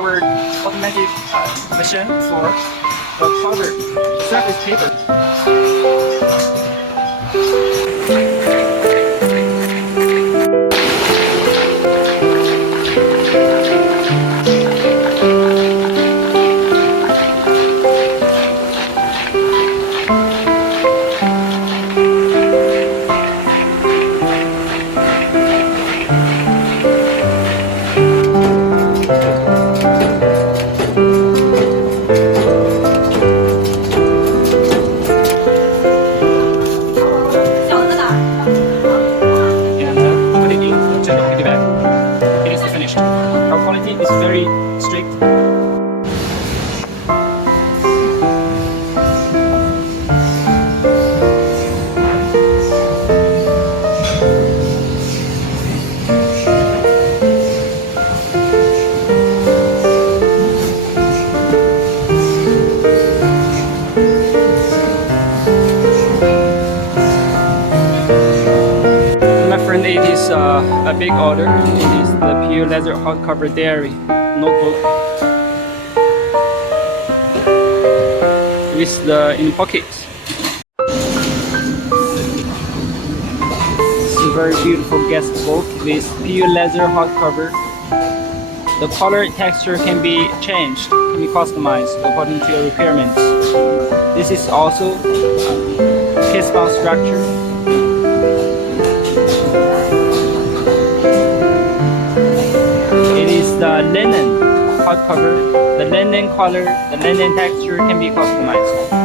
powered automatic machine for the cover surface paper. Our quality is very strict. My friend, it is a big order. It is the pure leather hardcover diary notebook with the in pockets. It's a very beautiful guest book with pure leather hardcover. The color texture can be changed, can be customized according to your requirements. This is also case-bound structure. It is the linen hardcover. The linen color, the linen texture can be customized.